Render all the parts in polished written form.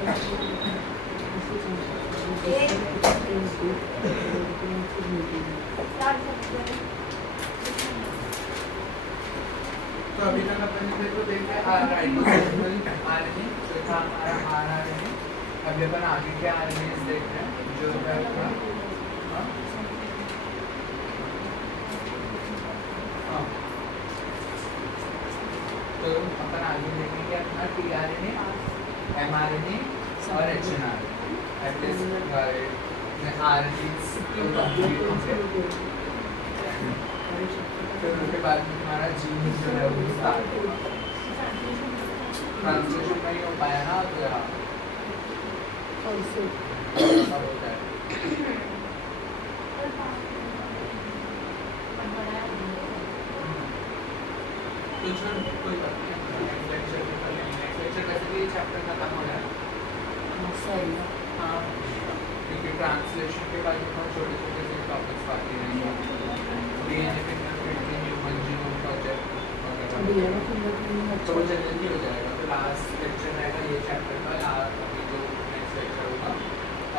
तो अभी तक अपन ने तो देखे राइबोसोमल आरएनए, तो था हमारा आरआरएनए। अभी अपन आगे के आरएनए देख रहे हैं जो है अपना तो अपन आगे देखेंगे अपना टीआरएनए, एमआरएनए और एचएनआरएनए। एटलीस्ट आरएनए फिर उसके बाद में हमारा जीन जो है वो स्टार्ट होगा। ट्रांसलेशन नहीं हो पाया ना तो यहाँ सब होता है। तो चलो कोई बात नहीं, नेक्स्ट लेक्चर में कर लेंगे। नेक्स्ट लेक्चर वैसे भी ये चैप्टर खत्म हो रहा है। हाँ क्योंकि ट्रांसलेशन के बाद में छोटे छोटे से टॉपिक्स बाकी रहेंगे। DNA fingerprint, human genome project तो वो जल्दी हो जाएगा। तो लास्ट लेक्चर रहेगा ये चैप्टर का, अभी जो नेक्स्ट लेक्चर होगा।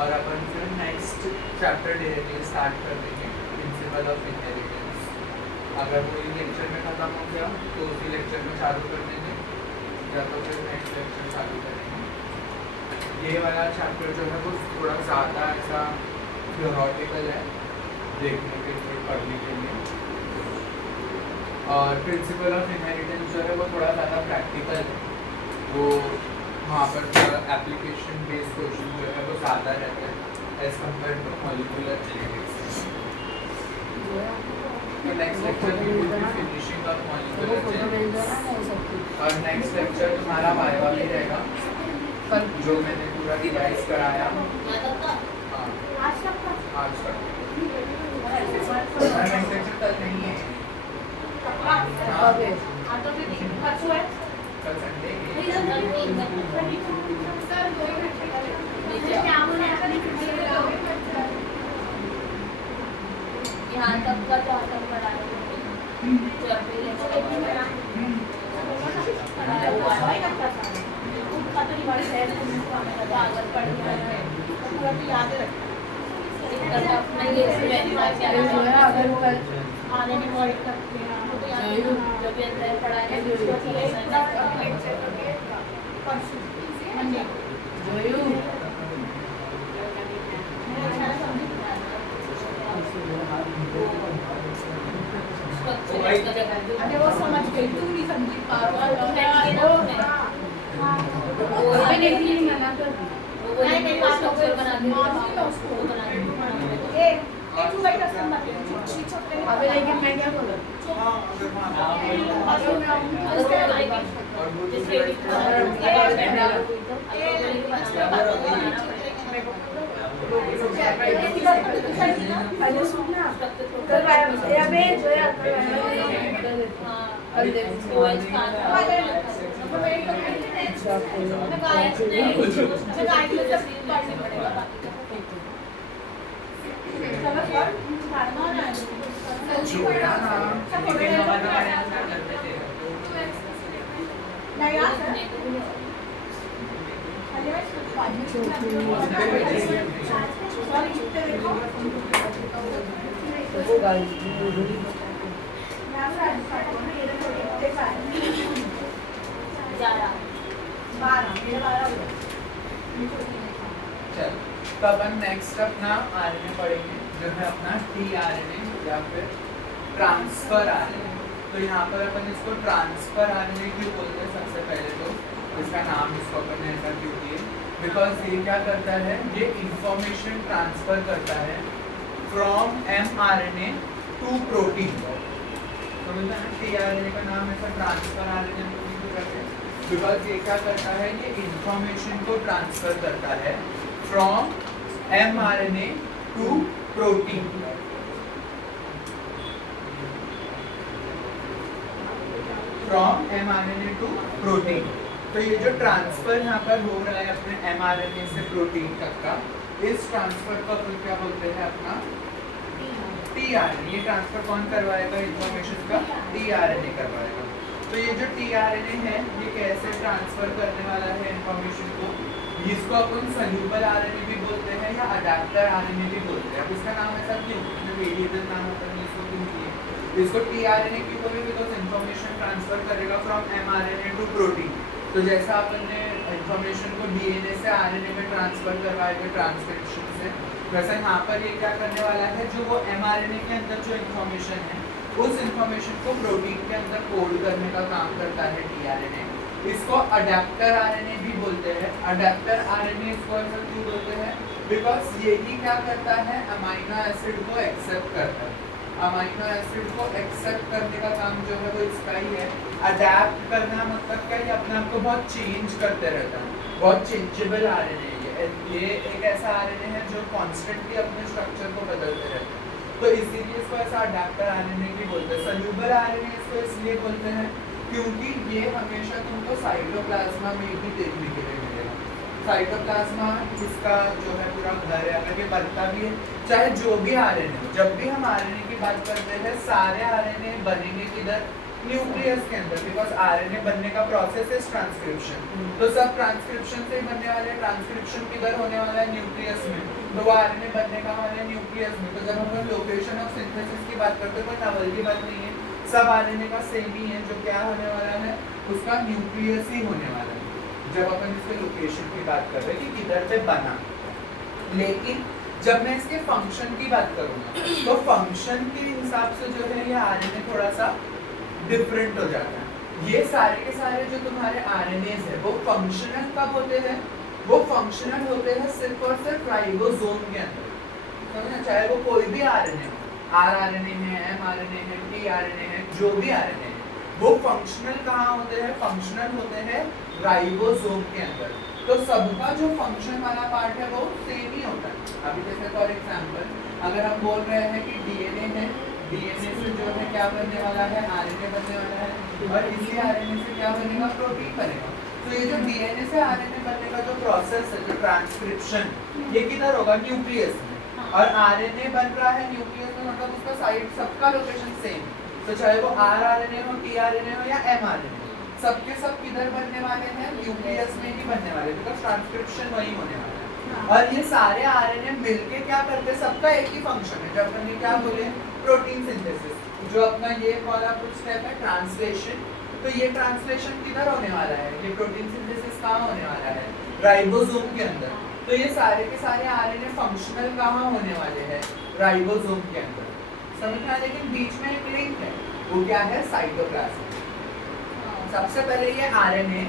और अपन फिर नेक्स्ट चैप्टर डायरेक्टली स्टार्ट कर देंगे, प्रिंसिपल ऑफ इनहेरिटेंस। अगर वो इस लेक्चर में खत्म हो गया तो उसी लेक्चर में चालू कर देंगे, या तो फिर नेक्स्ट लेक्चर चालू करेंगे। ये वाला चैप्टर जो है वो थोड़ा ज़्यादा ऐसा थियोरेटिकल है देखने के लिए, पढ़ने के लिए। और प्रिंसिपल ऑफ इनहेरिटेंस जो है वो थोड़ा ज़्यादा प्रैक्टिकल है। वो वहाँ पर एप्लीकेशन बेस्ड क्वेश्चन जो है वो ज़्यादा रहते हैं as compare to molecular genetics. तो नेक्स्ट लेक्चर में will be finishing off molecular genetics. और नेक्स्ट लेक्चर तुम्हारा वाइवा भी रहेगा, जो मैंने पूरा रिवाइज कराया। हाँ आज तक नेक्स्ट लेक्चर कल नहीं है, कल संडे। यहाँ तक का तो आता पड़ा है। आने में बहुत लगते हैं जो भी अंदर पड़ा है अरे वो समझ गई, तुम भी समझी पागल। अबे लेकिन मैं क्या बोलूं? पहले सुनना कल अबे जोया कल तो अपन नेक्स्ट अपना आरएनए पढ़ेंगे, जो है अपना टीआरएनए या फिर ट्रांसफर आरएनए। तो यहाँ पर अपन इसको ट्रांसफर आरएनए क्यों बोलते हैं? सबसे पहले तो इसका नाम इसको अपन ने ऐसा क्यों दिए? बिकॉज ये क्या करता है, ये इंफॉर्मेशन ट्रांसफर करता है फ्रॉम एमआरएनए टू प्रोटीन। समझना है, टीआरएनए का नाम ऐसा ट्रांसफर आरएनए क्यों करते हैं? बिकॉज ये क्या करता है, ये इंफॉर्मेशन को ट्रांसफर करता है from mRNA to protein. From mRNA to protein. तो ये जो ट्रांसफर यहाँ पर हो रहा है अपने mRNA से प्रोटीन तक का, इस ट्रांसफर को अपन क्या बोलते हैं? अपना टीआरएनए। ये ट्रांसफर कौन करवाएगा इंफॉर्मेशन का? टीआरएनए करवाएगा। तो ये जो टीआरएनए है, ये कैसे ट्रांसफर करने वाला है इंफॉर्मेशन को? इसको अपन सल्यूबल आरएनए भी बोलते हैं या अडैप्टर आरएनए भी बोलते हैं। अब इसका नाम ऐसा क्यों, वेरिएबल नाम अपन ने इसको क्यों दिए? इसको टीआरएनए क्यों बोले? बिकॉज इंफॉर्मेशन ट्रांसफर करेगा फ्रॉम एमआरएनए टू प्रोटीन। तो जैसा अपन ने इंफॉर्मेशन को डीएनए से आरएनए में ट्रांसफर करवाया था ट्रांसक्रिप्शन से, वैसे यहाँ पर ये क्या करने वाला है, जो वो एमआरएनए के अंदर जो इंफॉर्मेशन है उस इंफॉर्मेशन को प्रोटीन के अंदर कोड करने का काम करता है टीआरएनए। इसको अडैप्टर आरएनए भी बोलते हैं। अडैप्टर आरएनए इसको ऐसा क्यों बोलते हैं? बिकॉज यही क्या करता है, अमाइनो एसिड को एक्सेप्ट करता है। अमाइनो एसिड को एक्सेप्ट करने का काम जो है वो इसका ही है। अडैप्ट करना मतलब क्या, ये अपने आप को बहुत चेंज करते रहता है, बहुत चेंजेबल आरएनए है ये एक ऐसा आरएनए है जो कॉन्स्टेंटली अपने स्ट्रक्चर को बदलते रहते हैं। तो इसीलिए इसको ऐसा अडैप्टर आरएनए भी बोलते हैं। सल्यूबल आरएनए इसको इसलिए बोलते हैं क्योंकि ये हमेशा तुमको साइटोप्लाज्मा में भी देखने के लिए मिलेगा। साइटोप्लाज्मा इसका जो है पूरा घर है, अगर ये बनता भी है, चाहे जो भी आरएनए, जब भी हम आरएनए की बात करते हैं सारे आरएनए बनेंगे किधर, न्यूक्लियस के अंदर। बिकॉज आरएनए बनने का प्रोसेस इज ट्रांसक्रिप्शन, तो सब ट्रांसक्रिप्शन से ही बनने वाले। ट्रांसक्रिप्शन किधर होने वाला है, न्यूक्लियस में, तो वो आरएनए बनने का वाला है न्यूक्लियस में। तो जब हम लोग लोकेशन ऑफ सिंथेसिस की बात करते हैं, कोई नवल की बात नहीं है, सब आरएनए का सेम ही है। जो क्या होने वाला है, उसका न्यूक्लियस ही होने वाला है जब अपन इसके लोकेशन की बात कर रहे हैं कि किधर पे बना। लेकिन जब मैं इसके फंक्शन की बात करूंगा तो फंक्शन के हिसाब से जो है ये आरएनए थोड़ा सा डिफरेंट हो जाता है। ये सारे के सारे जो तुम्हारे आरएनएस है वो फंक्शनल कब होते हैं, वो फंक्शनल होते हैं सिर्फ और सिर्फ राइबोसोम के अंदर। समझना, चाहे वो कोई भी आरएनए हो, आरआरएनए है, एमआरएनए है, टीआरएनए है, जो भी आरएनए है, वो फंक्शनल कहाँ होते हैं, फंक्शनल होते हैं राइबोसोम के अंदर। तो सबका जो फंक्शन वाला पार्ट है वो सेम ही होता है। अभी जैसे फॉर एग्जांपल अगर हम बोल रहे हैं कि डीएनए है, डीएनए से जो है क्या बनने वाला है, आरएनए बनने वाला है, और इसी आरएनए से क्या बनेगा, प्रोटीन बनेगा। तो ये जो डीएनए से आरएनए बनने का जो प्रोसेस है, जो ट्रांसक्रिप्शन, ये किधर होगा, न्यूक्लियस में। और आरएनए बन रहा है न्यूक्लियस में, मतलब उसका साइड सबका लोकेशन सेम। तो चाहे वो आरआरएनए हो, टीआरएनए हो या एमआरएनए, सबके सब किधर बनने वाले हैं, न्यूक्लियस में ही बनने वाले, बिकॉज ट्रांसक्रिप्शन वही होने वाला है। और ये सारे आरएनए मिलके क्या करते हैं, सबका एक ही फंक्शन है। जब अपन क्या बोले, प्रोटीन सिंथेसिस, जो अपना ये वाला कुछ स्टेप है ट्रांसलेशन, तो ये ट्रांसलेशन किधर होने वाला है, ये प्रोटीन सिंथेसिस कहाँ होने वाला है, राइबोसोम के अंदर। तो ये सारे के सारे आरएनए फंक्शनल कहाँ होने वाले हैं, राइबोसोम के अंदर। समझना, लेकिन बीच में एक लिंक है, वो क्या है, साइटोप्लाज्म। सबसे पहले ये आरएनए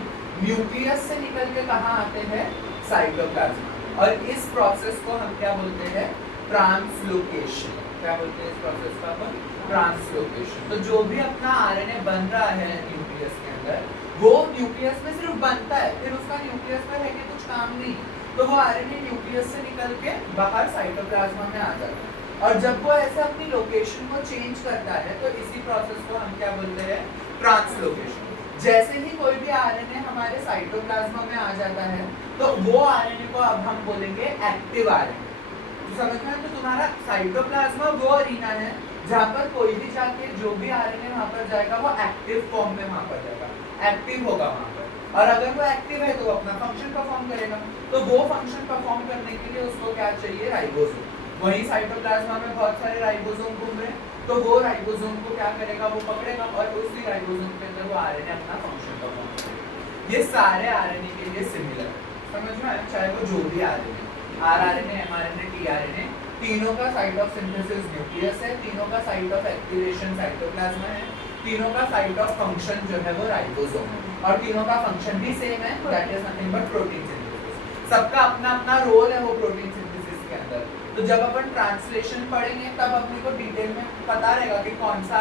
न्यूक्लियस से निकल के कहाँ आते हैं, साइटोप्लाज्म। और इस प्रोसेस को हम क्या बोलते हैं, ट्रांसलोकेशन। क्या बोलते हैं इस प्रोसेस का अपन, ट्रांसलोकेशन। तो जो भी अपना आरएनए बन रहा है न्यूक्लियस के अंदर, वो न्यूक्लियस में सिर्फ बनता है, फिर उसका न्यूक्लियस में है कि कुछ काम नहीं, तो वो आरएनए न्यूक्लियस से निकल के बाहर साइटोप्लाज्म में आ जाता है। और जब वो ऐसे अपनी लोकेशन को चेंज करता है तो इसी प्रोसेस को हम क्या बोलते हैं, ट्रांसलोकेशन। जैसे ही कोई भी आरएनए हमारे साइटोप्लाज्म में आ जाता है तो वो आरएनए को अब हम बोलेंगे एक्टिव आरएनए। तो समझ में, तो तुम्हारा साइटोप्लाज्म वो अरीना है जहाँ पर कोई भी जाके जो भी आरएनए वहाँ पर जाएगा वो एक्टिव फॉर्म में वहाँ पर जाएगा, एक्टिव होगा वहाँ पर। और अगर वो एक्टिव है तो वो अपना फंक्शन परफॉर्म करेगा। तो वो फंक्शन परफॉर्म करने के लिए उसको क्या चाहिए, राइबोसोम। वहीं साइटोप्लाज्म में बहुत सारे राइबोसोम घूम रहे हैं, तो वो राइबोसोम को क्या करेगा, वो पकड़ेगा और उसी राइबोसोम के अंदर वो आरएनए अपना फंक्शन परफॉर्म करेगा। ये सारे आरएनए के लिए सिमिलर है, समझ में आया, चाहे वो जो भी आरएनए, आरआरएनए, एमआरएनए, टीआरएनए, तीनों का साइट ऑफ सिंथेसिस न्यूक्लियस है, तीनों का साइट ऑफ एक्टिवेशन साइटोप्लाज्म है, तीनों का साइट ऑफ फंक्शन जो है वो राइबोसोम है, और तीनों का फंक्शन भी सेम है, that is nothing but protein synthesis. सबका अपना अपना रोल है वो प्रोटीन सिंथेसिस के अंदर। तो जब अपन ट्रांसलेशन पढ़ेंगे तब अपने को डिटेल में पता रहेगा कि कौन सा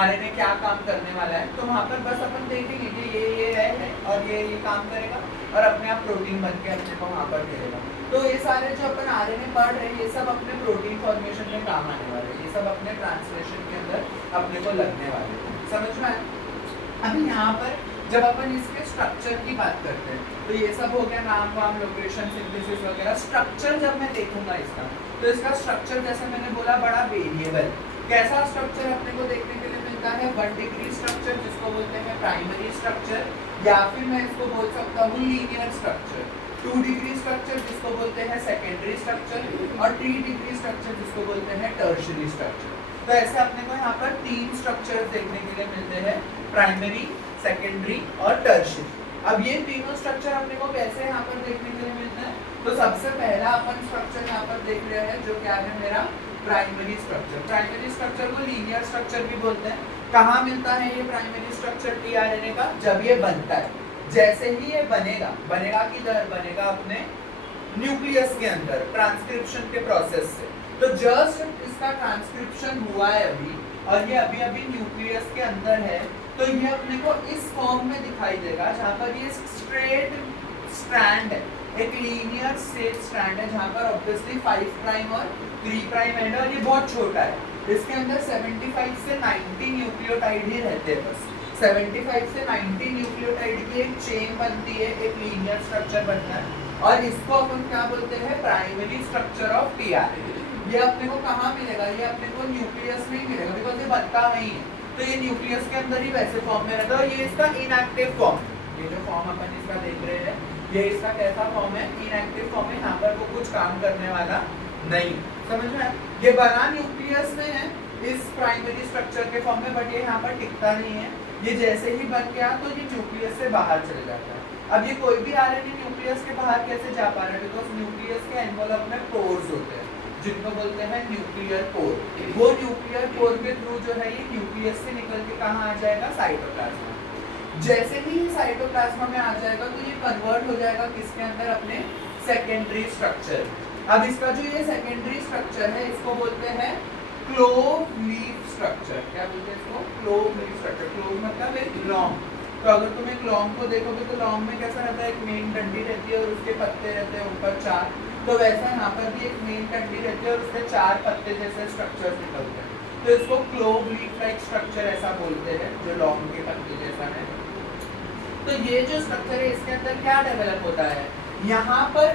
आरएनए क्या काम करने वाला है। तो वहाँ पर बस अपन देखेंगे कि ये है और ये काम करेगा और अपने आप प्रोटीन बन के अपने को वहाँ पर मिलेगा। तो ये सारे जो अपन आरएनए पढ़ रहे हैं ये सब अपने प्रोटीन फॉर्मेशन में काम आने वाले हैं, ये सब अपने ट्रांसलेशन के अंदर अपने को लगने वाले हैं, समझ में आया। अभी यहाँ पर जब अपन इसके स्ट्रक्चर की बात करते हैं तो ये सब हो गया, नाम वाम, लोकेशन, सिंथेसिस वगैरह। स्ट्रक्चर जब मैं देखूंगा इसका, तो इसका स्ट्रक्चर जैसे मैंने बोला बड़ा वेरिएबल। कैसा स्ट्रक्चर अपने को देखने के लिए मिलता है, 1 डिग्री स्ट्रक्चर जिसको बोलते हैं प्राइमरी स्ट्रक्चर, या फिर मैं इसको बोल सकता हूँ लीनियर स्ट्रक्चर। 2 डिग्री स्ट्रक्चर जिसको बोलते हैं सेकेंडरी स्ट्रक्चर और 3 डिग्री स्ट्रक्चर जिसको बोलते हैं टर्शियरी स्ट्रक्चर। तो ऐसे अपने को यहाँ पर 3 स्ट्रक्चर देखने के लिए मिलते हैं, प्राइमरी, सेकेंडरी और टर्शियरी। अब ये तीनों स्ट्रक्चर अपने को कैसे यहाँ पर देखने के लिए मिलते हैं? तो सबसे पहला अपन स्ट्रक्चर यहाँ पर देख रहे हैं जो क्या है मेरा प्राइमरी स्ट्रक्चर। प्राइमरी स्ट्रक्चर को लीनियर स्ट्रक्चर भी बोलते हैं। कहाँ मिलता है ये प्राइमरी स्ट्रक्चर टीआरएनए का? जब ये बनता है, जैसे ही ये बनेगा किधर बनेगा? अपने न्यूक्लियस के अंदर ट्रांसक्रिप्शन के प्रोसेस से। तो जस्ट इसका ट्रांसक्रिप्शन हुआ है अभी और ये अभी अभी न्यूक्लियस के अंदर है, तो ये अपने को इस फॉर्म में दिखाई देगा जहाँ पर ये स्ट्रेट स्ट्रैंड है, एक लीनियर स्ट्रेट स्ट्रैंड है जहाँ पर ऑब्वियसली 5 प्राइम और 3 प्राइम एंड है और ये बहुत छोटा है। इसके अंदर 75 से 90 न्यूक्लियोटाइड ही रहते हैं बस। 75 से 90 न्यूक्लियोटाइड की एक चेन बनती है, एक लीनियर स्ट्रक्चर बनता है और इसको अपन क्या बोलते हैं? Primary structure of tRNA. ये अपने को कहाँ मिलेगा? ये अपने को न्यूक्लियस में ही मिलेगा बिकॉज ये बनता वहीं है, तो ये न्यूक्लियस के अंदर ही वैसे फॉर्म में रहता है और ये इसका इनएक्टिव फॉर्म, ये जो फॉर्म अपन इसका देख रहे हैं ये इसका कैसा फॉर्म है? इनएक्टिव फॉर्म है। यहाँ पर वो कुछ काम करने वाला नहीं, समझ में? ये बना न्यूक्लियस में है इस प्राइमरी स्ट्रक्चर के फॉर्म में, बट ये यहाँ पर टिकता नहीं है। ये जैसे ही बन गया तो ये न्यूक्लियस से बाहर चले जाता है। अब ये कोई भी आरएनए न्यूक्लियस के बाहर कैसे जा पा रहा है? बिकॉज न्यूक्लियस के एनवेलप में पोर्स होते हैं जिनको बोलते हैं न्यूक्लियर पोर। वो न्यूक्लियर पोर के थ्रू जो है ये न्यूक्लियस से निकल के कहाँ आ जाएगा? साइटोप्लाज्मा। जैसे ही साइटोप्लाज्मा में आ जाएगा तो ये कन्वर्ट हो जाएगा किसके अंदर? अपने सेकेंडरी स्ट्रक्चर। अब इसका जो ये सेकेंडरी स्ट्रक्चर है इसको बोलते हैं क्लोव लीफ स्ट्रक्चर। क्या बोलते हैं इसको? Clove leaf structure. क्लोव मतलब एक लॉन्ग। तो अगर तुम एक लॉन्ग को देखोगे तो लॉन्ग में कैसा रहता है? एक मेन डंडी रहती है और उसके पत्ते रहते हैं ऊपर 4। तो वैसा यहाँ पर भी एक मेन डंडी रहती है और उसके 4 पत्ते जैसे स्ट्रक्चर्स निकलते हैं, तो इसको क्लोव लीफ लाइक स्ट्रक्चर ऐसा बोलते हैं जो लॉन्ग के पत्ते जैसा है। तो ये जो स्ट्रक्चर है इसके अंदर क्या डेवलप होता है? यहाँ पर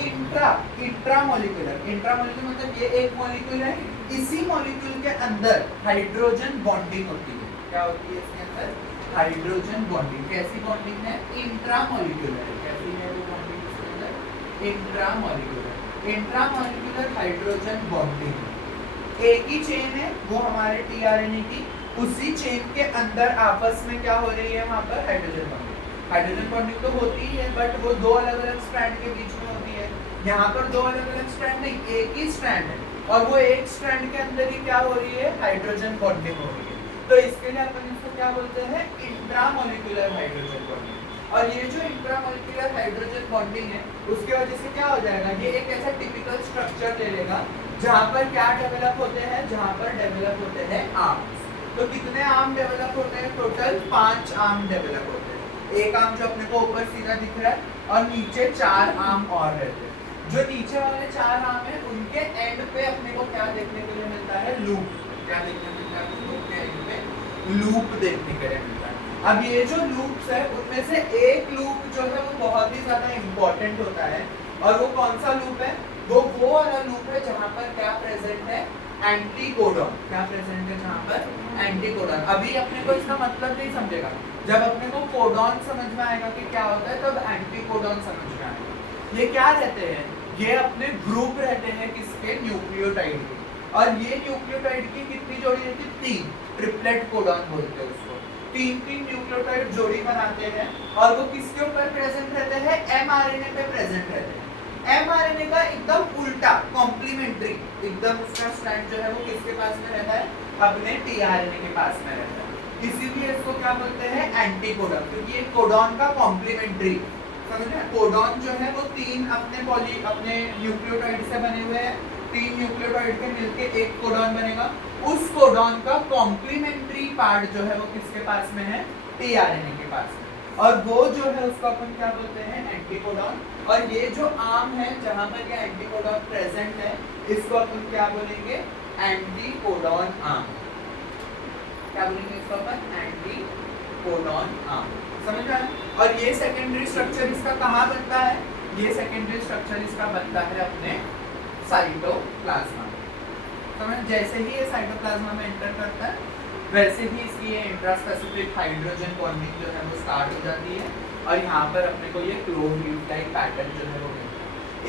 इंट्रामोलिकुलर मतलब ये एक मॉलिक्यूल है, इसी मॉलिक्यूल के अंदर हाइड्रोजन बॉन्डिंग होती है। क्या होती है इसके अंदर? Hydrogen bonding. कैसी बॉन्डिंग है? इंट्रामोलिकुलर। कैसी है वो बॉन्डिंग इसके अंदर? Intramolecular hydrogen bonding. एक ही चेन है वो हमारे टीआरएनए की, उसी चेन के अंदर आपस में क्या हो रही है? वहाँ पर हाइड्रोजन बॉन्डिंग। हाइड्रोजन बॉन्डिंग तो होती ही है बट वो 2 अलग-अलग स्ट्रैंड के बीच में होती है। यहाँ पर 2 अलग-अलग स्ट्रैंड नहीं, एक ही स्ट्रैंड है और वो एक स्ट्रैंड के अंदर ही क्या हो रही है? हाइड्रोजन बॉन्डिंग हो रही है। तो इसके लिए अपन इसको क्या बोलते हैं? Intramolecular hydrogen bonding. और ये जो इंट्रामोलिकुलर हाइड्रोजन बॉन्डिंग है उसकी वजह से क्या हो जाएगा? ये एक ऐसा टिपिकल स्ट्रक्चर ले लेगा जहाँ पर क्या डेवलप होते हैं? जहाँ पर डेवलप होते हैं आर्म्स। तो कितने आर्म डेवलप होते हैं? टोटल 5 आर्म डेवलप होते हैं। एक आर्म जो अपने को ऊपर सीधा दिख रहा है और नीचे 4 आर्म और रहते हैं। जो नीचे वाले 4 आर्म है उनके एंड पे अपने को क्या देखने के लिए मिलता है? लूप। क्या देखने मिलता है? लूप के एंड पे लूप देखने के लिए मिलता है। अब ये जो लूप्स है उनमें से एक लूप जो है वो बहुत ही ज्यादा इंपॉर्टेंट होता है और वो कौन सा लूप है? वो वाला लूप है जहाँ पर क्या प्रेजेंट है? एंटीकोडॉन। क्या प्रेजेंट है जहाँ पर? एंटीकोडॉन। अभी अपने को इसका मतलब नहीं समझेगा, जब अपने को कोडॉन समझ में आएगा कि क्या होता है तब एंटीकोडॉन समझ में आएगा। ये क्या रहते हैं? ये अपने ग्रुप रहते हैं किसके? न्यूक्लियोटाइड के। और ये न्यूक्लियोटाइड की कितनी जोड़ी रहती है? 3। ट्रिपलेट कोडॉन बोलते हैं उसको। 3 न्यूक्लियोटाइड जोड़ी बनाते हैं और वो किसके ऊपर प्रेजेंट रहते हैं? mRNA पे प्रेजेंट रहते हैं। mRNA का एकदम उल्टा कॉम्प्लीमेंट्री एकदम उसका स्ट्रैंड जो है वो किसके पास में रहता है? अपने टीआरएनए के पास में रहता है। इसीलिए इसको क्या बोलते हैं? एंटीकोडॉन, क्योंकि ये कोडॉन का कॉम्प्लीमेंट्री। समझ रहे हैं? कोडॉन जो है वो 3 अपने न्यूक्लियोटाइड से बने हुए हैं। 3 न्यूक्लियोटाइड के मिलके एक कोडॉन बनेगा। उस कोडॉन का कॉम्प्लीमेंट्री पार्ट जो है वो किसके पास में है? टीआरएनए के पास में। और वो जो है उसको अपन क्या बोलते हैं? एंटीकोडॉन। और ये जो आर्म है जहां पर ये एंटीकोडॉन प्रेजेंट है इसको अपन क्या बोलेंगे? Anticodon arm. क्या बोलेंगे इसको अपन? Anticodon arm. समझ रहे हैं? और ये सेकेंडरी स्ट्रक्चर इसका कहाँ बनता है? ये सेकेंडरी स्ट्रक्चर इसका बनता है अपने साइटोप्लाज्मा। समझ? जैसे ही ये साइटोप्लाज्मा में एंटर करता है वैसे ही इसकी ये इंट्रास्पेसिफिक हाइड्रोजन बॉन्डिंग जो है वो स्टार्ट हो जाती है और यहाँ पर अपने को ये क्लोव लीफ टाइप पैटर्न जो है वो मिलता है।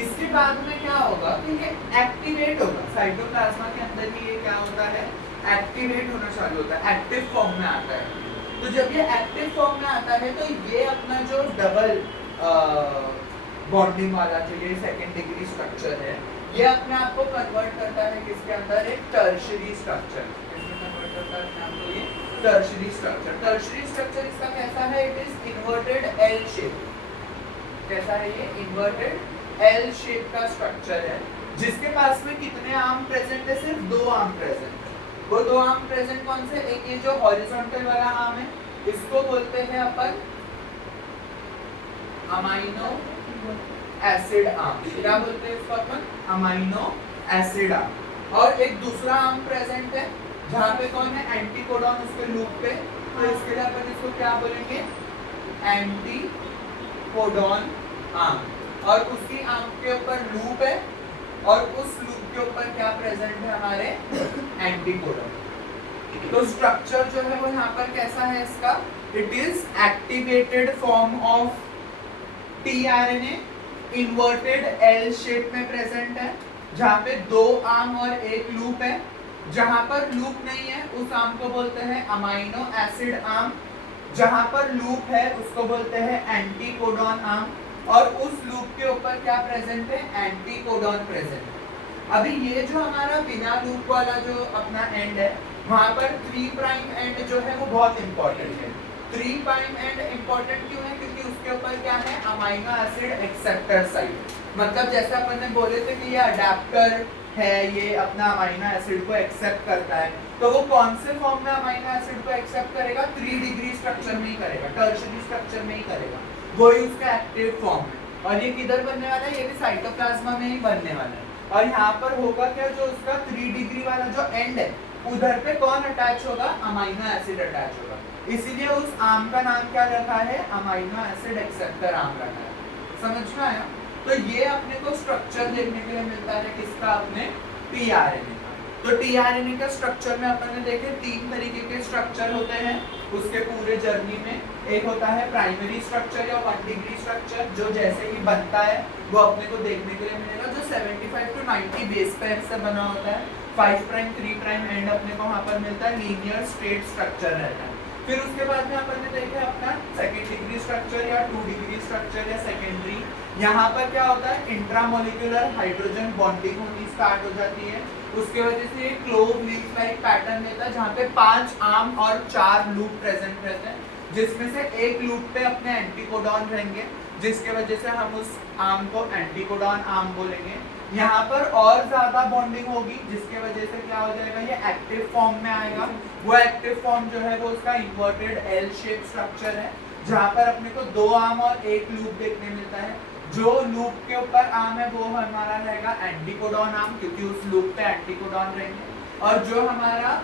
इसके बाद में क्या होगा कि ये एक्टिवेट होगा साइटोप्लाज्मा के अंदर ही, ये क्या होता है एक्टिवेट होना चालू होता है, एक्टिव फॉर्म में आता है। तो जब ये एक्टिव फॉर्म में आता है तो ये अपना जो डबल बॉन्डिंग वाला जो ये सेकंड डिग्री स्ट्रक्चर है, ये अपने आप को कन्वर्ट करता है किसके अंदर, एक टर्शियरी स्ट्रक्चर। किसमें कन्वर्ट करता है अपने आप को, ये टर्शियरी स्ट्रक्चर। टर्शियरी स्ट्रक्चर इसका कैसा है, it is inverted L shape. कैसा है ये, इन्वर्टेड एल शेप का स्ट्रक्चर है, जिसके पास में कितने आर्म प्रेजेंट है, सिर्फ 2 आर्म प्रेजेंट है। वो 2 आर्म प्रेजेंट कौन से, एक ये जो हॉरिजॉन्टल वाला आर्म है, इसको बोलते हैं अपन अमाइनो एसिड आर्म। क्या बोलते हैं इसको अपन, अमाइनो एसिड आर्म। और एक दूसरा आर्म प्रेजेंट है जहाँ पे कौन है, एंटीकोडॉन उसके लूप पे, तो इसके लिए अपन इसको क्या बोलेंगे, एंटीकोडॉन आर्म। और उसी आर्म के ऊपर लूप है और उस लूप के ऊपर क्या प्रेजेंट है हमारे, एंटीकोडॉन। तो स्ट्रक्चर जो है वो यहाँ पर कैसा है इसका, it is activated form of tRNA, inverted L shape में प्रेजेंट है, जहाँ पे 2 आर्म और एक लूप है। जहाँ पर लूप नहीं है उस आर्म को बोलते हैं अमाइनो एसिड आर्म, जहाँ पर लूप है उसको बोलते हैं एंटीकोडॉन आर्म, और उस लूप के ऊपर क्या प्रेजेंट है, एंटीकोडॉन प्रेजेंट है। अभी ये जो हमारा बिना लूप वाला जो अपना एंड है, वहाँ पर 3 प्राइम एंड जो है वो बहुत इंपॉर्टेंट है। 3 प्राइम एंड इंपॉर्टेंट क्यों है, क्योंकि उसके ऊपर क्या है, अमाइनो एसिड एक्सेप्टर साइट। मतलब जैसे अपन ने बोले थे कि ये अडेप्टर है, ये अपना अमाइनो एसिड को एक्सेप्ट करता है, तो वो कौन से फॉर्म में अमाइनो एसिड को एक्सेप्ट करेगा, 3 डिग्री स्ट्रक्चर में ही करेगा, टर्शियरी स्ट्रक्चर में ही करेगा, वही उसका एक्टिव फॉर्म है। और ये किधर बनने वाला है, ये भी साइटोप्लाज्मा में ही बनने वाला है। और यहाँ पर होगा क्या, जो उसका 3 डिग्री वाला जो एंड है, उधर पे कौन अटैच होगा, अमाइनो एसिड अटैच होगा। इसीलिए उस आर्म का नाम क्या रखा है, अमाइनो एसिड एक्सेप्टर आर्म रखा है। समझ में आया। तो ये अपने को स्ट्रक्चर देखने के लिए मिलता है किसका, अपने टीआरएनए का। तो टीआरएनए का स्ट्रक्चर में अपन ने देखे 3 तरीके के स्ट्रक्चर होते हैं उसके पूरे जर्नी में। एक होता है प्राइमरी स्ट्रक्चर या 1 डिग्री स्ट्रक्चर, जो जैसे ही बनता है वो अपने को देखने के लिए मिलेगा, जो 75 to 90 बेस पेयर से बना होता है। 5 प्राइम 3 प्राइम एंड अपने को वहाँ पर मिलता है, लीनियर स्ट्रेट स्ट्रक्चर रहता है। फिर उसके बाद में अपन ने देखे अपना सेकेंड डिग्री स्ट्रक्चर या 2 डिग्री स्ट्रक्चर या सेकेंडरी। यहाँ पर क्या होता है, इंट्रामोलिकुलर हाइड्रोजन बॉन्डिंग होनी स्टार्ट हो जाती है, उसके वजह से ये क्लोव लीफ लाइक पैटर्न देता है, जहाँ पे 5 आर्म और 4 लूप प्रेजेंट रहते हैं, जिसमें से एक लूप पे अपने एंटीकोडॉन रहेंगे, जिसके वजह से हम उस आर्म को एंटीकोडॉन आर्म बोलेंगे। यहाँ पर और ज्यादा बॉन्डिंग होगी, जिसके वजह से क्या हो जाएगा, ये एक्टिव फॉर्म में आएगा। वो एक्टिव फॉर्म जो है वो उसका इन्वर्टेड एल शेप स्ट्रक्चर है, जहाँ पर अपने को 2 आर्म और एक लूप देखने मिलता है। जो लूप के ऊपर आर्म है वो हमारा रहेगा एंटीकोडॉन आर्म, क्योंकि उस लूप पे एंटीकोडॉन रहेंगे। और जो हमारा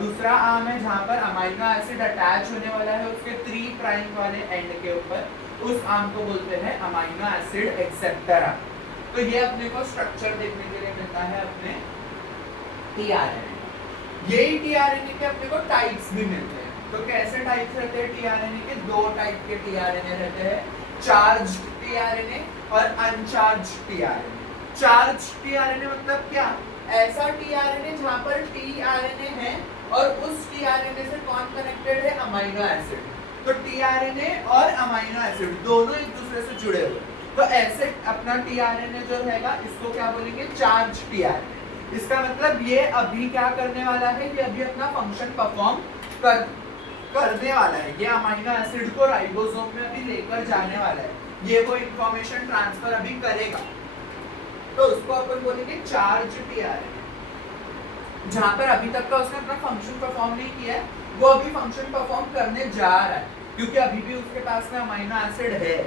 दूसरा आर्म है जहाँ पर अमाइनो एसिड अटैच होने वाला है उसके 3 प्राइम वाले एंड के ऊपर, उस आर्म को बोलते हैं अमाइनो एसिड एक्सेप्टर आर्म। तो ये अपने को स्ट्रक्चर देखने के लिए मिलता है अपने टीआरएनए। यही टीआरएनए के अपने को टाइप्स भी मिलते हैं। तो कैसे टाइप्स रहते हैं टीआरएनए के, 2 टाइप के टीआरएनए रहते हैं, चार्ज्ड टीआरएनए और अनचार्ज्ड टीआरएनए। चार्ज्ड टीआरएनए मतलब क्या, ऐसा टीआरएनए जहाँ पर टीआरएनए है और उस टीआरएनए से कौन कनेक्टेड है, अमाइनो एसिड। तो टीआरएनए और अमाइनो एसिड दोनों एक दूसरे से जुड़े हुए, तो ऐसे अपना टीआरएनए जो रहेगा इसको क्या बोलेंगे, चार्ज टीआरएनए। इसका मतलब ये अभी क्या करने वाला है, ये अभी अपना फंक्शन परफॉर्म करने वाला है, ये अमाइनो एसिड को राइबोसोम में अभी लेकर जाने वाला है, ये वो इंफॉर्मेशन ट्रांसफर अभी करेगा, तो उसको अपन बोलेंगे चार्ज टीआरएनए। जहाँ पर अभी तक का उसने अपना फंक्शन परफॉर्म नहीं किया है, वो अभी फंक्शन परफॉर्म करने जा रहा है, क्योंकि अभी भी उसके पास में अमाइनो एसिड है।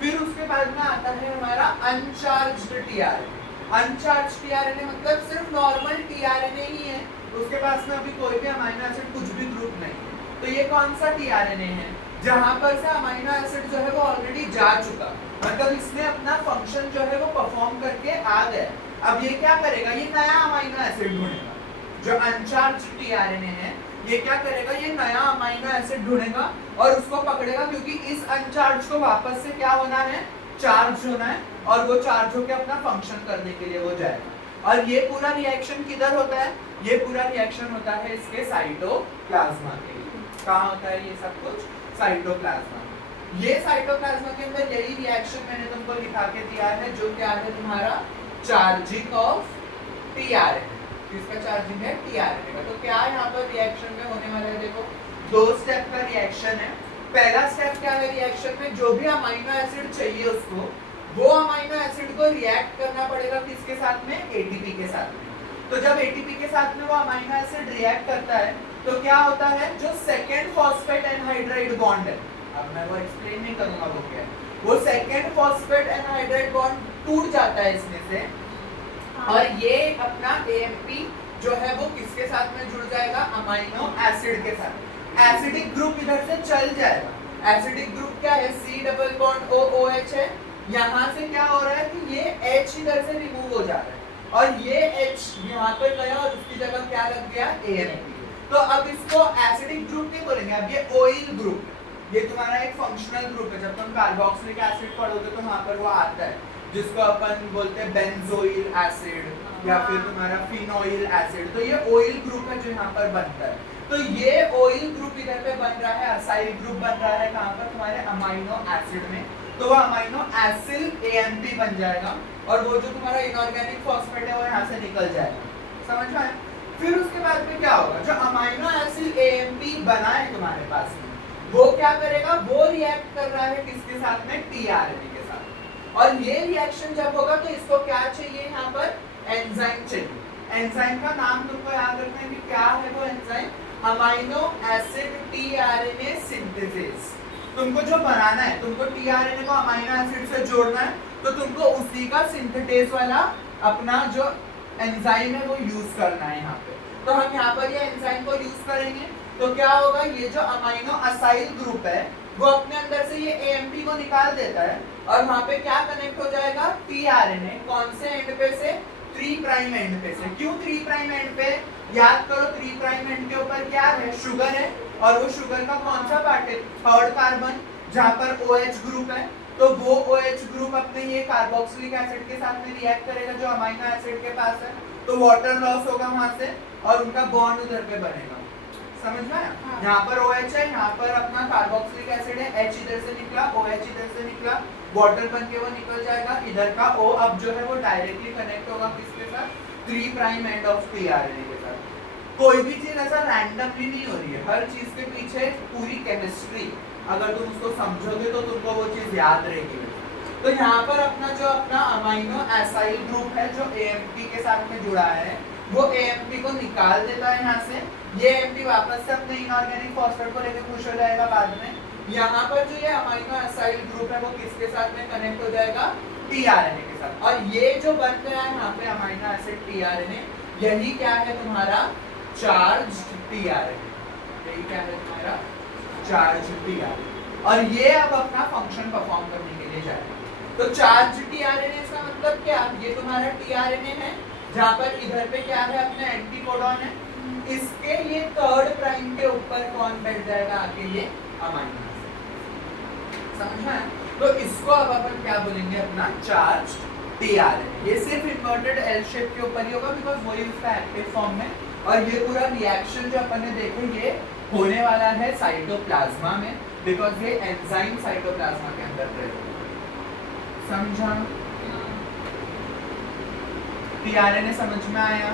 फिर उसके बाद में आता है हमारा अनचार्ज्ड टीआरएनए। अनचार्ज्ड टीआरएनए मतलब सिर्फ नॉर्मल टीआरएनए ही है, उसके पास में अभी कोई भी अमाइनो एसिड कुछ भी ग्रुप नहीं है। तो ये कौन सा टीआरएनए है, जहां पर से अमाइनो एसिड जो है वो ऑलरेडी जा चुका, मतलब इसने अपना फंक्शन जो है वो परफॉर्म करके आ गया। अब ये क्या करेगा, ये नया अमाइनो एसिड ढूंढेगा। जो अनचार्ज्ड टीआरएनए है ये क्या करेगा, ये नया अमाइनो एसिड ढूंढेगा और उसको पकड़ेगा, क्योंकि इस अनचार्ज को वापस से क्या होना है, चार्ज होना है, और वो चार्ज होकर अपना फंक्शन करने के लिए वो जाएगा। और ये पूरा रिएक्शन किधर होता है, ये पूरा रिएक्शन होता है इसके साइटोप्लाज्मा के लिए। कहाँ होता है ये सब कुछ, साइटोप्लाज्मा। ये साइटोप्लाज्मा के अंदर यही रिएक्शन मैंने तुमको लिखा के दिया है, जो क्या है तुम्हारा चार्जिंग ऑफ टीआरएनए। किसका चार्जिंग है, टीआरएनए का। तो क्या यहाँ पर रिएक्शन में होने वाला है, देखो 2 स्टेप का रिएक्शन है। पहला स्टेप क्या है रिएक्शन में, जो भी अमाइनो एसिड चाहिए उसको, वो अमाइनो एसिड को रिएक्ट करना पड़ेगा किसके साथ में, एटीपी के साथ में। तो जब एटीपी के साथ में वो अमाइनो एसिड रिएक्ट करता है तो क्या होता है, जो सेकेंड फॉस्फेट एनहाइड्राइड बॉन्ड है, अब मैं वो एक्सप्लेन नहीं करूंगा वो क्या है, वो सेकेंड फॉस्फेट एनहाइड्राइड बॉन्ड टूट जाता है इसमें से, और ये अपना एएमपी जो है वो किसके साथ में जुड़ जाएगा, अमाइनो एसिड के साथ। एसिडिक ग्रुप इधर से चल जाएगा। एसिडिक ग्रुप क्या है, C डबल बॉन्ड OOH है। यहाँ से क्या हो रहा है कि ये H इधर से रिमूव हो जा रहा है, और ये H यहाँ पर गया और उसकी जगह क्या लग गया, AMP। तो अब इसको एसिडिक ग्रुप नहीं बोलेंगे, अब ये ऑयल ग्रुप है। ये तुम्हारा एक फंक्शनल ग्रुप है। जब तुम कार्बोक्सिलिक एसिड पढ़ोगे तो वहाँ पर वो आता है, जिसको अपन बोलते हैं बेंजोइल एसिड या फिर तुम्हारा फिनोइल एसिड। तो ये ऑयल ग्रुप है जो यहाँ पर बनता है। तो ये ऑयल ग्रुप इधर पे बन रहा है, असाइल ग्रुप बन रहा है कहाँ पर, तुम्हारे अमाइनो एसिड में। तो वो अमाइनो एसिल AMP बन जाएगा, और वो जो तुम्हारा इनऑर्गेनिक फॉस्फेट है वो यहाँ से निकल जाएगा। समझ में आया? फिर उसके बाद में क्या होगा, जो अमाइनो एसिड AMP बना है तुम्हारे पास में, वो क्या करेगा, वो रिएक्ट कर रहा है किसके साथ में, टीआरएनए के साथ। और ये रिएक्शन जब होगा तो इसको क्या चाहिए, यहाँ पर एंजाइम चाहिए। एंजाइम का नाम तुमको याद रखना है कि क्या है वो enzyme, amino acid tRNA synthesis. तुमको जो बनाना है, तुमको टीआरएनए को अमाइनो एसिड से जोड़ना है, तो तुमको उसी का सिंथेटेज वाला अपना जो एंजाइम है वो यूज करना है यहाँ पे। तो हम यहाँ पर ये एंजाइम को यूज करेंगे, तो क्या होगा, ये जो अमाइनो असाइल ग्रुप है वो अपने अंदर से ये AMP को निकाल देता है, और वहाँ पे क्या कनेक्ट हो जाएगा, टीआरएनए। कौन से एंड पे से, 3 प्राइम एंड पे से। क्यों 3 प्राइम एंड पे, याद करो 3 प्राइम एंड के ऊपर क्या है, शुगर है, और वो शुगर का कौन सा पार्ट है, 3rd कार्बन, जहाँ पर OH ग्रुप है। तो वो OH ग्रुप अपने ये कार्बोक्सिलिक एसिड के साथ में रिएक्ट करेगा जो अमाइनो एसिड के पास है, तो वाटर लॉस होगा वहां से, और उनका बॉन्ड उधर पे बनेगा। समझ में आया? हाँ। यहाँ पर OH है, यहाँ पर अपना कार्बोक्सिलिक एसिड है, H इधर से निकला, OH इधर से निकला, वाटर बन के वो निकल जाएगा, इधर का O अब जो है वो डायरेक्टली कनेक्ट होगा किसके साथ, 3 प्राइम एंड ऑफ टीआरएनए के साथ। कोई भी चीज ऐसा रैंडमली नहीं हो रही है, हर चीज के पीछे पूरी केमिस्ट्री, अगर तुम उसको समझोगे तो तुमको वो चीज याद रहेगी। तो यहाँ पर अपना अमाइनो एसाइल ग्रुप है जो AMP के साथ में जुड़ा है, वो AMP को निकाल देता है यहाँ से। ये AMP वापस से अपने इनऑर्गेनिक फॉस्फेट को लेकर खुश हो जाएगा बाद में। यहाँ पर जो ये अमाइनो एसाइल ग्रुप है वो किसके साथ में कनेक्ट हो जाएगा, टीआरएनए के साथ। और ये जो बन गया है यहाँ पे अमाइनो एसिड टीआरएनए, यही क्या है तुम्हारा, चार्ज्ड टीआरएनए। यही क्या है तुम्हारा, चार्ज्ड टीआरएनए। और ये अब अपना फंक्शन परफॉर्म करने के लिए जाएगा। तो चार्ज टीआरएनए का मतलब क्या, ये तुम्हारा टीआरएनए है, जहाँ पर इधर पे क्या है, अपने एंटीकोडॉन है, इसके ये 3rd प्राइम के ऊपर कौन बैठ जाएगा आके, ये अमाइनो एसिड। समझ में आया? तो इसको अब अपन क्या बोलेंगे, अपना चार्ज टीआरएनए। ये सिर्फ इन्वर्टेड एल शेप के ऊपर ही होगा, बिकॉज वही उसका एक्टिव फॉर्म में। और ये पूरा रिएक्शन जो अपन ने देखे ये होने वाला है साइटोप्लाज्मा में, बिकॉज ये एंजाइम साइटोप्लाज्मा के अंदर रहेगा। समझा? टीआरएनए समझ में आया?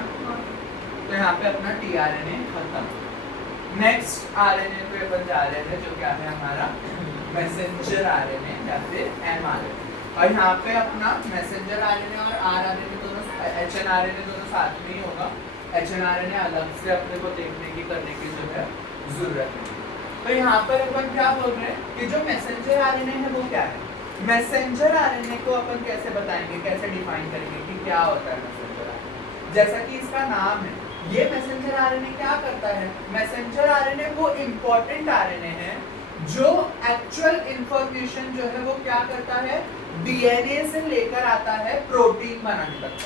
तो यहाँ पे अपना टीआरएनए खत्म। नेक्स्ट आरएनए पे अपन जा रहे हैं, जो क्या है हमारा मैसेंजर आरएनए या फिर mRNA। और यहाँ पे अपना मैसेंजर आरएनए और आरआरएनए दोनों, एचएनआरएनए दोनों साथ में ही होगा। एचएनआरएनए अलग से अपने को देखने की करने की जो है जरूरत है। तो यहाँ पर अपन क्या बोल रहे हैं कि जो मैसेंजर आरएनए है वो क्या है। मैसेंजर आरएनए को अपन कैसे बताएंगे, कैसे डिफाइन करेंगे कि क्या होता है मैसेंजर आरएनए। जैसा कि इसका नाम है, ये मैसेंजर आरएनए क्या करता है, मैसेंजर आरएनए वो इम्पोर्टेंट आरएनए है जो एक्चुअल इंफॉर्मेशन जो है वो क्या करता है, डीएनए से लेकर आता है प्रोटीन बनाने तक।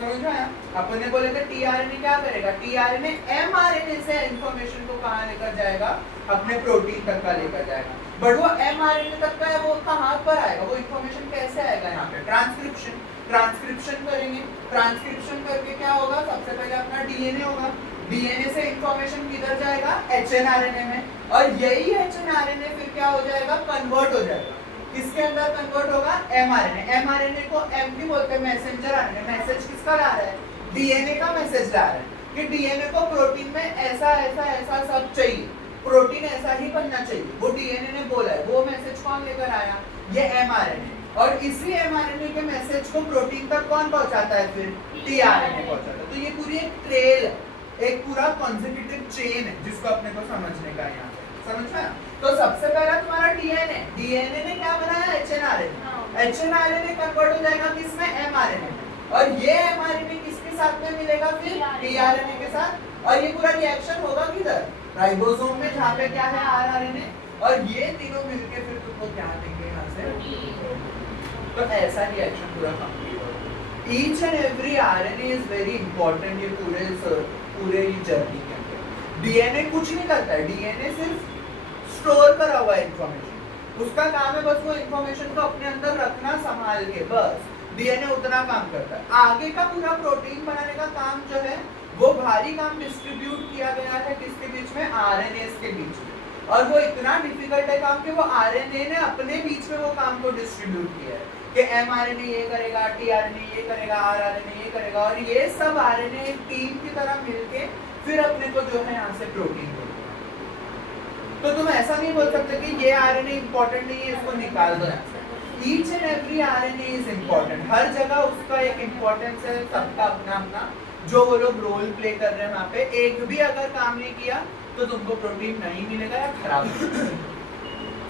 समझ में आया? अपन ने बोले थे टीआरएनए क्या करेगा, टीआरएनए एमआरएनए से इंफॉर्मेशन को कहाँ लेकर जाएगा, अपने प्रोटीन तक का लेकर जाएगा। बट वो एमआरएनए तक का है वो कहाँ पर आएगा, वो इंफॉर्मेशन कैसे आएगा, यहाँ पे ट्रांसक्रिप्शन, ट्रांसक्रिप्शन करेंगे। ट्रांसक्रिप्शन करके क्या होगा, सबसे पहले अपना डीएनए होगा, डीएनए से इंफॉर्मेशन किधर जाएगा, एचएनआरएनए में, और यही एचएनआरएनए फिर क्या हो जाएगा, कन्वर्ट हो जाएगा। किसके अंदर कन्वर्ट होगा, एमआरएनए। एमआरएनए को एम भी बोलते हैं, मैसेंजर आरएनए। मैसेज किसका ला रहा है, डीएनए का मैसेज ला रहा है कि डीएनए को प्रोटीन में ऐसा ऐसा ऐसा सब चाहिए, प्रोटीन ऐसा ही बनना चाहिए, वो डीएनए ने बोला है। वो मैसेज कौन लेकर आया, ये एमआरएनए। और इसी एमआरएनए के मैसेज को प्रोटीन तक कौन पहुंचाता है, फिर टीआरएनए पहुंचाता है। तो ये पूरी एक ट्रेल है, एक पूरा कॉन्सेक्यूटिव चेन है जिसको अपने को समझने का, यहाँ समझ में। तो सबसे पहला तुम्हारा डीएनए, डीएनए ने क्या बनाया, एचएनआरएनए। एचएनआरएनए कन्वर्ट हो जाएगा किसमें, एमआरएनए में, और ये एमआरएनए किसके साथ में मिलेगा, फिर टीआरएनए के साथ। और ये पूरा रिएक्शन होगा किधर, राइबोसोम में, जहाँ पे क्या है, आरआरएनए, और ये तीनों मिलके फिर तुमको क्या देंगे यहाँ से। तो ऐसा रिएक्शन पूरा कंप्लीट होगा। Each and every RNA is very important ये पूरे जर्नी के अंदर। डीएनए कुछ नहीं करता है, डीएनए सिर्फ स्टोर करा हुआ इंफॉर्मेशन, उसका काम है बस वो इंफॉर्मेशन को अपने अंदर रखना संभाल के, बस डीएनए उतना काम करता है। आगे का पूरा प्रोटीन बनाने का काम जो है वो भारी काम डिस्ट्रीब्यूट किया गया है किसके बीच में, आरएनएस के बीच में। और वो इतना डिफिकल्ट है काम कि वो आरएनए ने अपने बीच में वो काम को डिस्ट्रीब्यूट किया है कि एमआरएनए ये करेगा, टीआरएनए ये करेगा, आरआरएनए ये करेगा, और ये सब आरएनए एक टीम की तरह मिलके फिर अपने को जो है यहाँ से प्रोटीन को। तो तुम ऐसा नहीं बोल सकते कि ये आरएनए इंपॉर्टेंट नहीं है, इसको निकाल दो यहाँ से। Each and every RNA is important, हर जगह उसका एक इम्पोर्टेंस है, सबका अपना अपना जो वो लोग रोल प्ले कर रहे हैं वहाँ पे। एक भी अगर काम नहीं किया तो तुमको प्रोटीन नहीं मिलेगा या खराब हो जाएगा।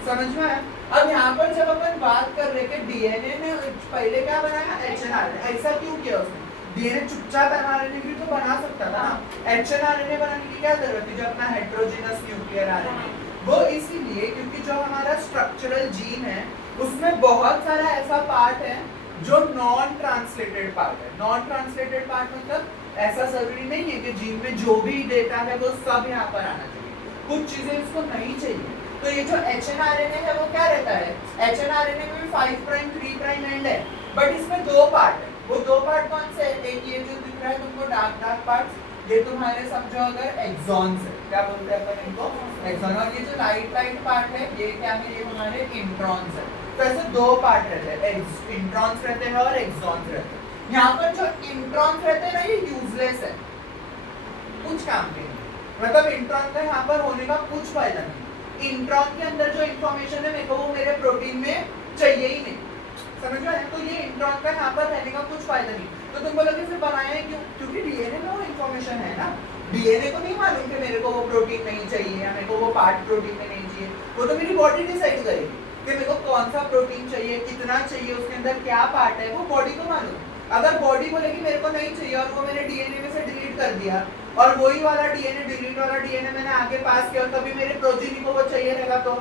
समझ में आया? अब यहाँ पर जब अपन बात कर रहे कि डीएनए ने पहले क्या बनाया, एचएनआरएनए। ऐसा क्यों किया उसने, डीएनए चुपचाप एमआरएनए भी तो बना सकता था ना, एचएनआरएनए बनाने की क्या जरूरत है, जो अपना हेटेरोजेनस न्यूक्लियर आरएनए, वो इसीलिए क्योंकि जो हमारा स्ट्रक्चरल जीन है उसमें बहुत सारा ऐसा पार्ट है जो नॉन ट्रांसलेटेड पार्ट है। नॉन ट्रांसलेटेड पार्ट मतलब ऐसा जरूरी नहीं है कि जीन में जो भी डेटा है वो सब यहाँ पर आना चाहिए, कुछ चीजें इसको नहीं चाहिए। तो ये जो एचएनआरएनए है वो क्या रहता है, एचएनआरएनए में भी 5 प्राइम 3 प्राइम एंड है, बट इसमें दो पार्ट है। वो दो पार्ट कौन से है, एक ये जो दिख रहा है तुमको डार्क डार्क पार्ट्स, ये तुम्हारे समझो अगर एक्सॉन्स है, क्या बोलते हैं अपन इनको, एक्सॉन। और ये जो लाइट लाइट पार्ट है ये क्या है, ये हमारे इंट्रॉन्स है। तो ऐसे दो पार्ट रहते हैं, इंट्रॉन्स रहते हैं और एक्सॉन्स रहते हैं। यहाँ पर जो इंट्रॉन्स रहते हैं ना ये यूजलेस है, कुछ काम के नहीं, मतलब इंट्रॉन का यहाँ पर होने का कुछ फायदा नहीं। इंट्रॉन के अंदर जो इंफॉर्मेशन है मेरे को वो मेरे प्रोटीन में चाहिए ही नहीं, समझ में आया? तो ये इंट्रॉन का यहाँ पर रहने का कुछ फायदा नहीं। तो तुम बोलोगे फिर बनाया है क्यों, क्योंकि डीएनए में वो इंफॉर्मेशन है ना। डीएनए को नहीं मालूम कि मेरे को वो प्रोटीन नहीं चाहिए या मेरे को वो पार्ट प्रोटीन में नहीं चाहिए, वो तो मेरी बॉडी डिसाइड करेगी कि मेरे को कौन सा प्रोटीन चाहिए, कितना चाहिए, उसके अंदर क्या पार्ट है, वो बॉडी को मालूम। अगर बॉडी बोलेगी मेरे को नहीं चाहिए और वो मैंने डीएनए में से डिलीट कर दिया और वही वाला डीएनए डिलीट वाला डीएनए मैंने आगे पास किया और तभी मेरे प्रोजीनी को वो चाहिए रहेगा, तो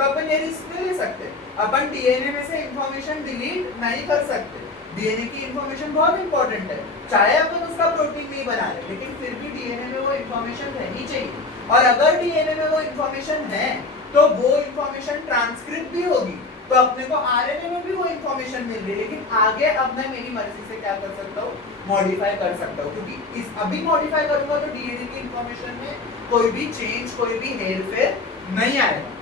अपन ये रिस्क नहीं ले सकते। अपन डीएनए में से इंफॉर्मेशन डिलीट नहीं कर सकते। डीएनए की इंफॉर्मेशन बहुत इंपॉर्टेंट है, चाहे अपन उसका प्रोटीन नहीं बना रहे, लेकिन फिर भी डीएनए में वो इंफॉर्मेशन रहनी चाहिए। और अगर डीएनए में वो इंफॉर्मेशन है तो वो इंफॉर्मेशन ट्रांसक्रिप्ट भी होगी, तो अपने को आरएनए में भी वो इंफॉर्मेशन मिल रही है। लेकिन आगे अब मैं मेरी मर्जी से क्या कर सकता हूँ, मॉडिफाई कर सकता हूँ, क्योंकि इस अभी मॉडिफाई करूंगा तो डीएनए की इंफॉर्मेशन में कोई भी चेंज, कोई भी हेरफेर नहीं आएगा।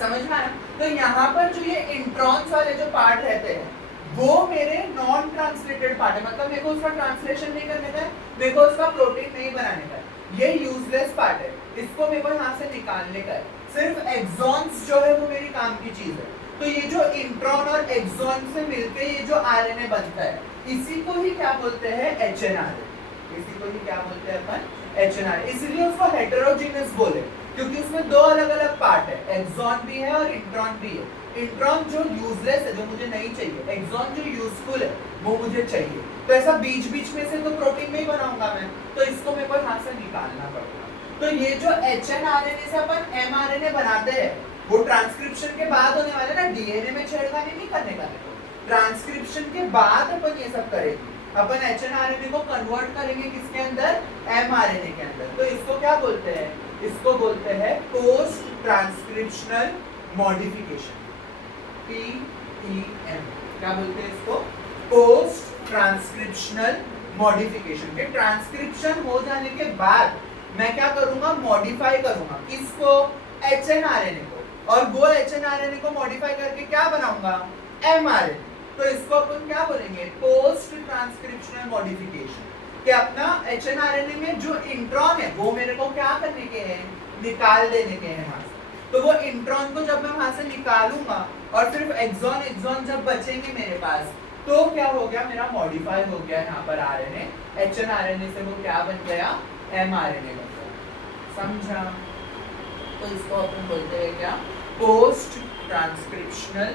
समझ में आया? तो यहाँ पर जो ये इंट्रॉन्स वाले जो पार्ट रहते हैं वो मेरे नॉन ट्रांसलेटेड पार्ट है, मतलब मेरे को उसका ट्रांसलेशन नहीं करने का है, मेरे को उसका प्रोटीन नहीं बनाने का है, ये यूजलेस पार्ट है, इसको मेरे को यहाँ से निकालने का है। सिर्फ एक्सॉन्स जो है वो मेरी काम की चीज है। तो ये जो इंट्रॉन और एक्सॉन से मिलके ये जो आरएनए बनता है, इसी को ही क्या बोलते हैं, एचएनआरएनए। इसी को ही क्या बोलते हैं अपन, एचएनआरएनए। इसलिए उसको हेटेरोजेनस बोले, क्योंकि उसमें दो अलग अलग पार्ट है, एक्सॉन भी है और इंट्रॉन भी है। इंट्रॉन जो यूजलेस है, जो मुझे नहीं चाहिए, एक्सॉन जो यूजफुल है वो मुझे चाहिए। तो ऐसा बीच बीच में से तो प्रोटीन नहीं बनाऊंगा मैं, तो इसको मेरे को यहाँ से निकालना पड़ेगा। तो ये जो एचएनआरएनए से अपन एमआरएनए बनाते हैं वो ट्रांसक्रिप्शन के बाद होने वाले ना, डीएनए में छेड़खानी नहीं करने का। ट्रांसक्रिप्शन के बाद अपन ये सब करेंगे, अपन HNRNA को कन्वर्ट करेंगे किसके अंदर, mRNA के अंदर। तो इसको क्या बोलते हैं, इसको बोलते हैं पोस्ट ट्रांसक्रिप्शनल मॉडिफिकेशन, PTM। क्या बोलते हैं इसको, पोस्ट ट्रांसक्रिप्शनल मॉडिफिकेशन। के ट्रांसक्रिप्शन हो जाने के बाद मैं क्या करूंगा, मॉडिफाई करूंगा किसको, HNRNA को, और वो HNRNA को मॉडिफाई करके क्या बनाऊंगा, mRNA। तो इसको अपन क्या बोलेंगे, पोस्ट ट्रांसक्रिप्शनल मॉडिफिकेशन। कि अपना HNRNA में जो इंट्रॉन है वो मेरे को क्या करने के हैं, निकाल देने के हैं वहां से। तो वो इंट्रॉन को जब मैं वहां से निकालूंगा और सिर्फ एक्सॉन जब बचेंगे मेरे पास, तो क्या हो गया, मेरा मॉडिफाई हो गया यहाँ पर RNA, HNRNA से वो क्या बन गया, mRNA बन गया। समझा? तो इसको अपन बोलते हैं क्या, पोस्ट ट्रांसक्रिप्शनल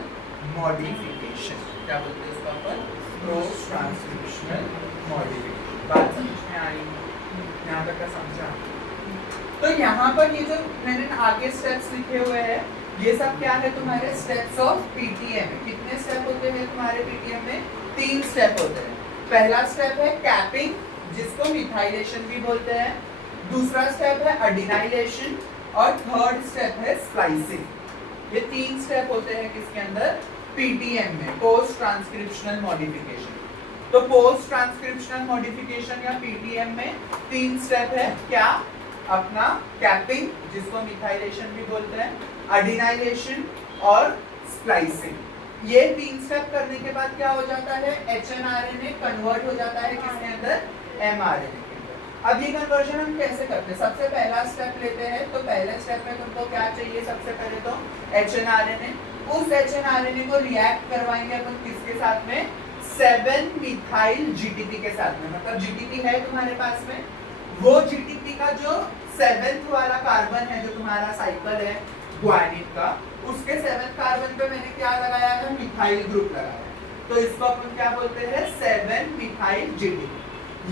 मॉडिफिकेशन। क्या बोलते हैं इसको अपन, पोस्ट ट्रांसक्रिप्शनल मॉडिफिकेशन। बात समझ में आई? यहाँ तक का समझा? तो यहाँ पर ये जो मैंने आगे स्टेप्स लिखे हुए हैं, ये सब क्या है, तुम्हारे स्टेप्स ऑफ PTM। कितने स्टेप होते हैं तुम्हारे PTM में, 3 स्टेप होते हैं। पहला स्टेप है कैपिंग, जिसको मिथाइलेशन भी बोलते हैं। दूसरा स्टेप है अडिनाइलेशन, और थर्ड स्टेप है स्प्लाइसिंग। ये 3 स्टेप होते हैं किसके अंदर, PTM में, पोस्ट ट्रांसक्रिप्शनल मॉडिफिकेशन। तो पोस्ट ट्रांसक्रिप्शनल मॉडिफिकेशन या PTM में 3 स्टेप है। क्या, अपना कैपिंग, जिसको मिथाइलेशन भी बोलते हैं, अडिनाइलेशन और स्प्लाइसिंग। ये 3 स्टेप करने के बाद क्या हो जाता है, HNRNA कन्वर्ट हो जाता है किसके अंदर, mRNA के अंदर। अब ये कन्वर्जन हम कैसे करते हैं, सबसे पहला स्टेप लेते हैं। तो पहले स्टेप में तुमको क्या चाहिए, सबसे पहले तो HNRNA। उस HNRNA को रिएक्ट करवाएंगे अपन किसके साथ में, 7-मिथाइल GTP के साथ में। मतलब GTP है तुम्हारे पास में, वो GTP का जो 7th वाला कार्बन है, जो तुम्हारा साइकिल है ग्वानिन का, उसके 7th कार्बन पे मैंने क्या लगाया है, मिथाइल ग्रुप लगाया है। तो इसको अपन क्या बोलते हैं, 7-मिथाइल GTP।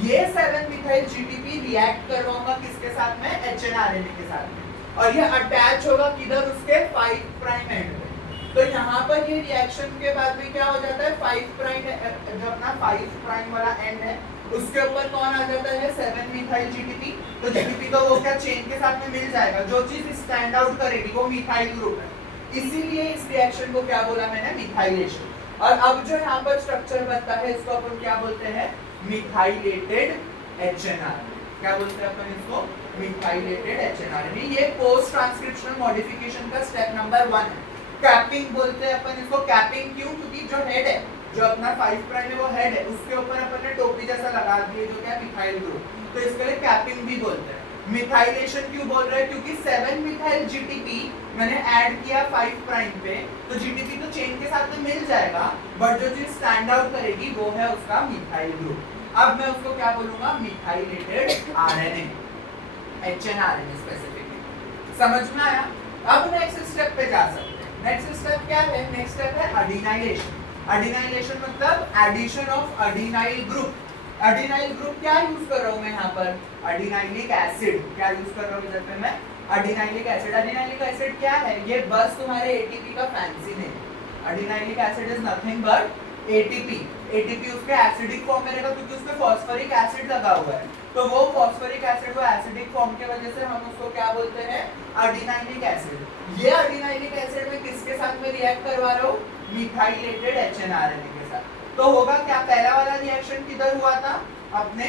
ये 7-मिथाइल GTP रिएक्ट करवाऊंगा किसके साथ में, HNRNA के साथ में, और ये अटैच होगा किधर, उसके 5 प्राइम एंड पे। तो यहाँ पर ये रिएक्शन के बाद में क्या हो जाता है, 5 प्राइम, जो अपना 5 प्राइम वाला एंड है, उसके ऊपर कौन आ जाता है, 7-मिथाइल GTP। तो GTP तो वो क्या चेन के साथ में मिल जाएगा, जो चीज स्टैंड आउट करेगी वो मिथाइल ग्रुप है। इसीलिए इस रिएक्शन को क्या बोला मैंने, मिथाइलेशन। और अब जो यहाँ पर स्ट्रक्चर बनता है, इसको अपन क्या बोलते हैं, मिथाइलेटेड HNRNA। क्या बोलते हैं अपन इसको, मिथाइलेटेड HNRNA। ये पोस्ट ट्रांसक्रिप्शनल मॉडिफिकेशन का स्टेप नंबर 1 है। कैपिंग बोलते हैं अपन इसको। कैपिंग क्यों, क्योंकि जो हेड है, जो अपना 5 प्राइम है वो हेड है, उसके ऊपर अपन ने टोपी जैसा लगा दिए जो क्या, मिथाइल ग्रुप। तो इसके लिए कैपिंग भी बोलते हैं। मिथाइलेशन क्यों बोल रहे हैं, क्योंकि 7-मिथाइल GTP मैंने ऐड किया 5 प्राइम पे, तो GTP तो चेन के साथ में मिल जाएगा, बट जो चीज स्टैंड आउट करेगी वो है उसका मिथाइल ग्रुप। अब मैं उसको क्या बोलूंगा, मिथाइलेटेड RNA, HNRNA स्पेसिफिकली। समझ में आया? अब नेक्स्ट स्टेप पे जा सकते हैं। नेक्स्ट स्टेप क्या है, नेक्स्ट स्टेप है अडिनाइलेशन। अडिनाइलेशन मतलब एडिशन ऑफ अडिनाइल ग्रुप। अडिनाइल ग्रुप क्या यूज कर रहा हूं मैं यहाँ पर, अडिनाइलिक एसिड। क्या यूज कर रहा हूँ इधर पे मैं, अडिनाइलिक एसिड। अडिनाइलिक एसिड क्या है, ये बस तुम्हारे ATP का fancy name. Adenylic acid is nothing but ATP। ATP उसके एसिडिक फॉर्म में रहेगा क्योंकि उसमें फॉस्फोरिक एसिड लगा हुआ है। तो वो फॉस्फोरिक एसिड वो एसिडिक फॉर्म की वजह से हम उसको क्या बोलते हैं, अडिनाइलिक एसिड। ये अडिनाइलिक एसिड में किसके साथ में रिएक्ट करवा रहा हूँ, मिथाइलेटेड HNRNA के साथ। तो होगा क्या, पहला वाला रिएक्शन किधर हुआ था, अपने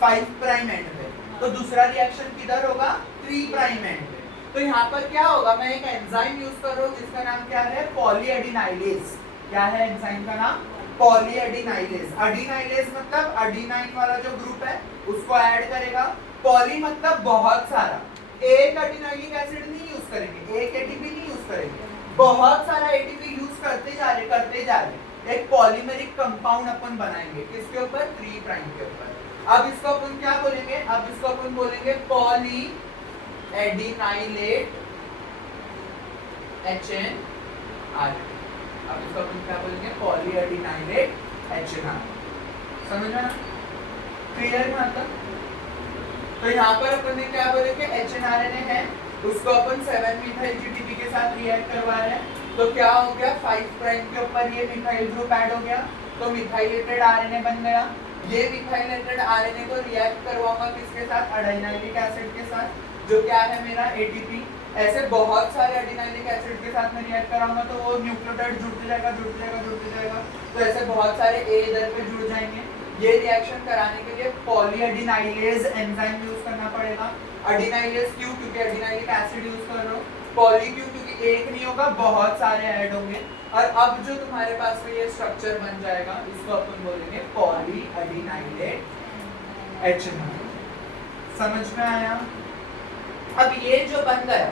5 प्राइम एंड पे। तो दूसरा रिएक्शन किधर होगा, 3 प्राइम एंड पे। तो यहाँ पर क्या होगा, मैं एक एंजाइम यूज कर रहा हूँ जिसका नाम क्या है, पॉलीएडिनाइलेज। क्या है एंजाइम का नाम, पॉलीएडिनाइलेज। अडिनाइलेज मतलब अडिनाइन वाला जो ग्रुप है उसको ऐड करेगा। पॉली मतलब बहुत सारा, एक अडिनाइलिक एसिड नहीं यूज करेंगे, एक ATP नहीं यूज करेंगे, बहुत सारा ATP यूज करते जा रहे एक पॉलीमेरिक कंपाउंड अपन बनाएंगे किसके ऊपर, 3 प्राइम के ऊपर। अब इसको अपन क्या बोलेंगे, अब इसको अपन बोलेंगे पॉली एडिनाइलेट HNR। अब इसको अपन क्या बोलेंगे, पॉली एडिनाइलेट HNR। समझ में ना, क्लियर है मतलब। तो यहाँ पर अपन ने क्या बोले कि HNRNA है, उसको अपन 7-मिथाइल GTP के साथ रिएक्ट करवा रहे हैं। तो क्या हो गया, 5 प्राइम के ऊपर ये मिथाइल ग्रुप ऐड हो गया, तो मिथाइलेटेड RNA बन गया। ये मिथाइलेटेड आरएनए को रिएक्ट करवाऊंगा किसके साथ, एडिनाइलिक एसिड के साथ, जो क्या है मेरा एटीपी। ऐसे बहुत सारे एडिनाइलिक एसिड के साथ में रिएक्ट कराऊंगा तो वो न्यूक्लियोटाइड जुड़ते जाएगा जुड़ते जाएगा जुड़ते जाएगा, तो ऐसे बहुत सारे ए इधर पे जुड़ जाएंगे। ये रिएक्शन कराने के लिए पॉलीएडिनाइलेज एंजाइम यूज करना पड़ेगा। एडिनाइलेज क्यों, क्योंकि एडिनाइलिक एसिड यूज कर रहे हो। पॉली क्यों, क्योंकि एक नहीं होगा, बहुत सारे ऐड होंगे। और अब जो तुम्हारे पास में ये स्ट्रक्चर बन जाएगा, इसको अपन बोलेंगे पॉलीएडिनाइलेट एच। समझ में आया? अब ये जो बन गया